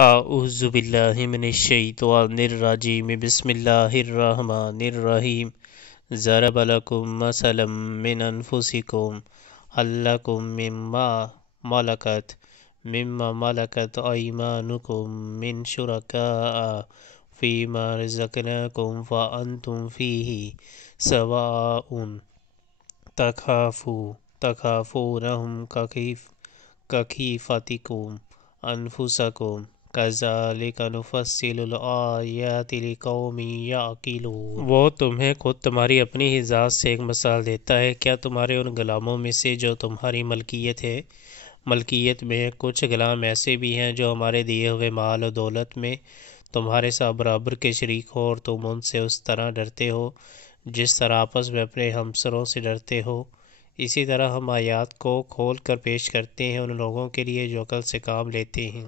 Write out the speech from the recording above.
اعوذ باللہ من الشیطان الرجیم بسم اللہ الرحمن الرحیم ضرب لکم مثلا من انفسکم هل لکم مما ملکت ایمانکم من شرکاء فیما رزقناکم فانتم فیہ سواء تخافونہم کخیفتکم انفسکم کذالک نفصل الآیات لقوم یعقلون۔ وہ تمہیں خود تمہاری اپنی ہی ذات سے ایک مثال دیتا ہے۔ کیا تمہارے ان غلاموں میں سے جو تمہاری ملکیت ہے، ملکیت میں کچھ غلام ایسے بھی ہیں جو ہمارے دیے ہوئے مال و دولت میں تمہارے ساتھ برابر کے شریک ہو، اور تم ان سے اس طرح ڈرتے ہو جس طرح آپس میں اپنے ہمسروں سے ڈرتے ہو؟ اسی طرح ہم آیات کو کھول کر پیش کرتے ہیں ان لوگوں کے لیے جو عقل سے کام لیتے ہیں۔